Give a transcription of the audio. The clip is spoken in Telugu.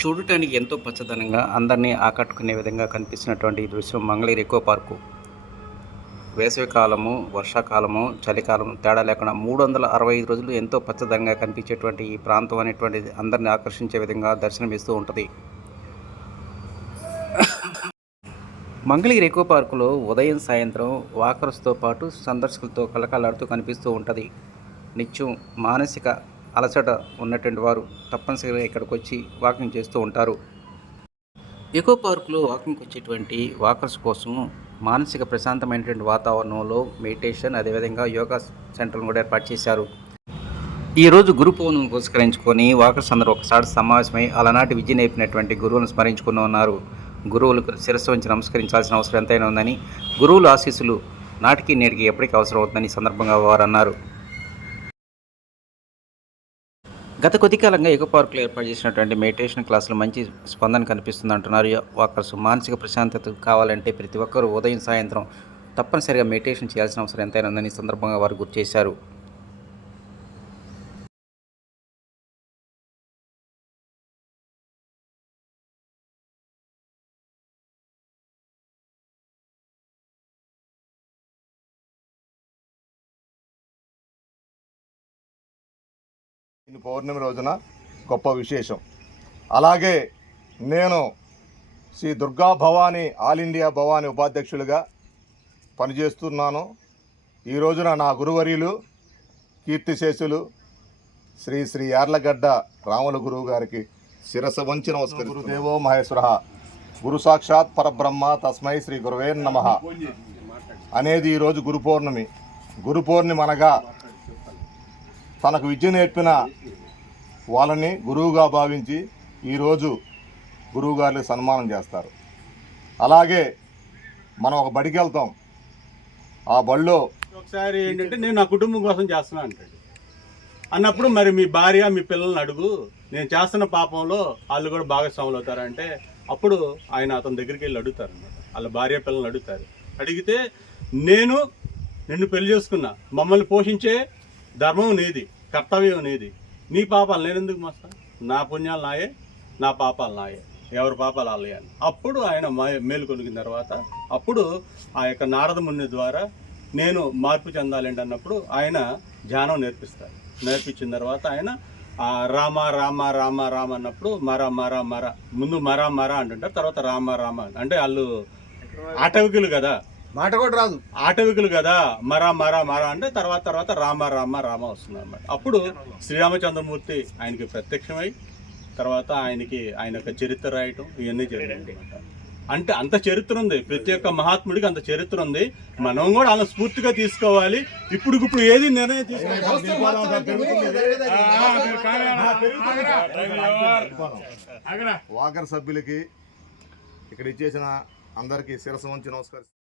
చూడటానికి ఎంతో పచ్చదనంగా అందరినీ ఆకట్టుకునే విధంగా కనిపిస్తున్నటువంటి ఈ దృశ్యం మంగళగిరి ఎకో పార్కు. వేసవికాలము వర్షాకాలము చలికాలము తేడా లేకుండా మూడు వందల అరవై ఐదు రోజులు ఎంతో పచ్చదనంగా కనిపించేటువంటి ఈ ప్రాంతం అనేటువంటిది అందరిని ఆకర్షించే విధంగా దర్శనమిస్తూ ఉంటుంది. మంగళగిరి ఎకో పార్కులో ఉదయం సాయంత్రం వాకర్స్తో పాటు సందర్శకులతో కలకలాడుతూ కనిపిస్తూ ఉంటుంది. నిత్యం మానసిక అలసట ఉన్నటువంటి వారు తప్పనిసరిగా ఇక్కడికి వచ్చి వాకింగ్ చేస్తూ ఉంటారు. ఎకో పార్కులో వాకింగ్కి వచ్చేటువంటి వాకర్స్ కోసం మానసిక ప్రశాంతమైనటువంటి వాతావరణంలో మెడిటేషన్ అదేవిధంగా యోగా సెంటర్ను కూడా ఏర్పాటు చేశారు. ఈరోజు గురు పౌర్ణం పురస్కరించుకొని వాకర్స్ అందరూ ఒకసారి సమావేశమై అలనాటి విద్య నేర్పినటువంటి గురువులను స్మరించుకుని ఉన్నారు. గురువులకు శిరస్సు వంచి నమస్కరించాల్సిన అవసరం ఎంతైనా ఉందని గురువుల ఆశీస్సులు నాటికి నేటికి ఎప్పటికీ అవసరం అవుతుందని సందర్భంగా వారు అన్నారు. గత కొద్ది కాలంగా ఎకో పార్కులో ఏర్పాటు చేసినటువంటి మెడిటేషన్ క్లాసులు మంచి స్పందన కనిపిస్తుంది అంటున్నారు. వాకర్స్ మానసిక ప్రశాంతత కావాలంటే ప్రతి ఒక్కరూ ఉదయం సాయంత్రం తప్పనిసరిగా మెడిటేషన్ చేయాల్సిన అవసరం ఎంతైనా ఉందని ఈ సందర్భంగా వారు గుర్తు చేశారు. ఈ పౌర్ణమి రోజున గొప్ప విశేషం. అలాగే నేను శ్రీ దుర్గా భవానీ ఆల్ ఇండియా భవానీ ఉపాధ్యక్షులుగా పనిచేస్తున్నాను. ఈ రోజున నా గురువర్యులు కీర్తిశేషులు శ్రీ శ్రీ యార్లగడ్డ రాముల గురువు గారికి శిరస వంచి నమస్కారం గురుదేవో మహేశ్వర. గురు సాక్షాత్ పరబ్రహ్మ తస్మై శ్రీ గురువే నమ. అనేది ఈరోజు గురు పౌర్ణమి. గురు పౌర్ణమి అనగా తనకు విద్య నేర్పిన వాళ్ళని గురువుగా భావించి ఈరోజు గురువుగారిని సన్మానం చేస్తారు. అలాగే మనం ఒక బడికి వెళ్తాం ఆ బడిలో ఒకసారి ఏంటంటే నేను నా కుటుంబం కోసం చేస్తున్నా అంటాడు. అన్నప్పుడు మరి మీ భార్య మీ పిల్లల్ని అడుగు నేను చేస్తున్న పాపంలో వాళ్ళు కూడా భాగస్వాములు అవుతారంటే అప్పుడు ఆయన అతని దగ్గరికి వెళ్ళి అడుగుతారు అనమాట వాళ్ళ భార్య పిల్లల్ని అడుగుతారు. అడిగితే నేను నిన్ను పెళ్ళి చేసుకున్నా. మమ్మల్ని పోషించే ధర్మం నీది కర్తవ్యం నీది. నీ పాపాలు నేను ఎందుకు మోస్తా? నా పుణ్యాలు నాయే నా పాపాలు నాయే. ఎవరి పాపాలు వాళ్ళే అని. అప్పుడు ఆయన మేలుకొనిగిన తర్వాత అప్పుడు ఆ యొక్క నారద ముని ద్వారా నేను మార్పు చెందాలండి అన్నప్పుడు ఆయన ధ్యానం నేర్పిస్తారు. నేర్పించిన తర్వాత ఆయన రామ రామ రామ రామ అన్నప్పుడు మర మర మర ముందు మర మర అంటుంటారు తర్వాత రామ రామ అంటే వాళ్ళు అటవికులు కదా. మాట కూడా రాదు. ఆటవికులు కదా మర మర మర అంటే తర్వాత తర్వాత రామ రామ రామ వస్తుంది అనమాట అప్పుడు శ్రీరామచంద్రమూర్తి ఆయనకి ప్రత్యక్షమై తర్వాత ఆయనకి ఆయన యొక్క చరిత్ర రాయటం ఇవన్నీ అనమాట అంటే అంత చరిత్ర ఉంది. ప్రతి ఒక్క మహాత్ముడికి అంత చరిత్ర ఉంది. మనం కూడా అలా స్ఫూర్తిగా తీసుకోవాలి. ఇప్పుడు ఇప్పుడు ఏది నిర్ణయం తీసుకోవాలి? వాకర్ సభ్యులకి ఇక్కడ ఇచ్చేసిన అందరికీ శిరస వంచి నమస్కరిస్తాను